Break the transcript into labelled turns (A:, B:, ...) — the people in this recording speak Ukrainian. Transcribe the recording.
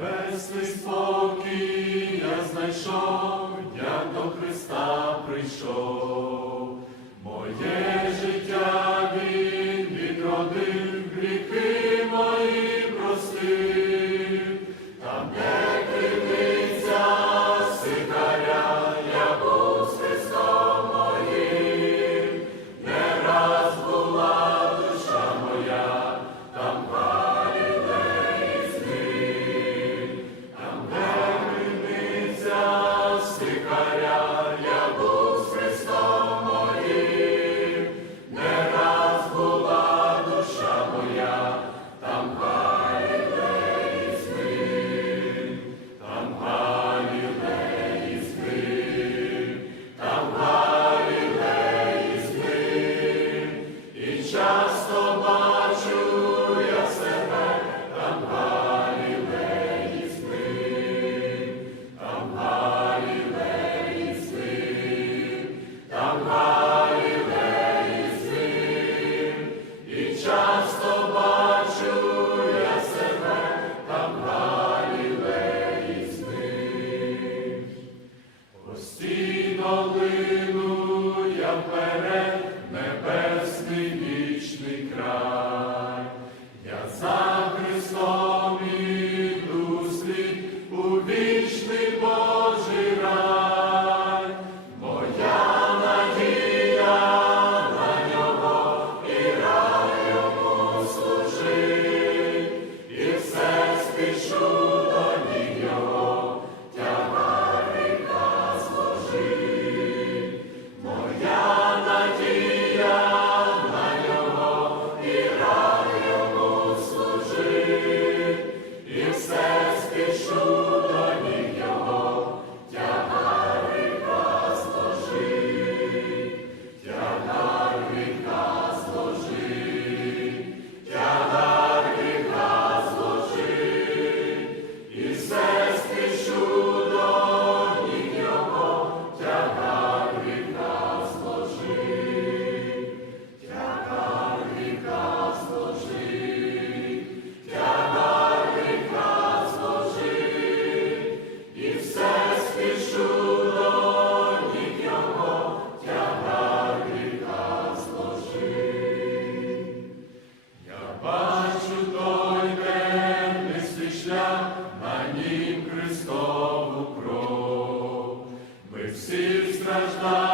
A: Небесний спокій я знайшов, я до Христа прийшов. would be Christ the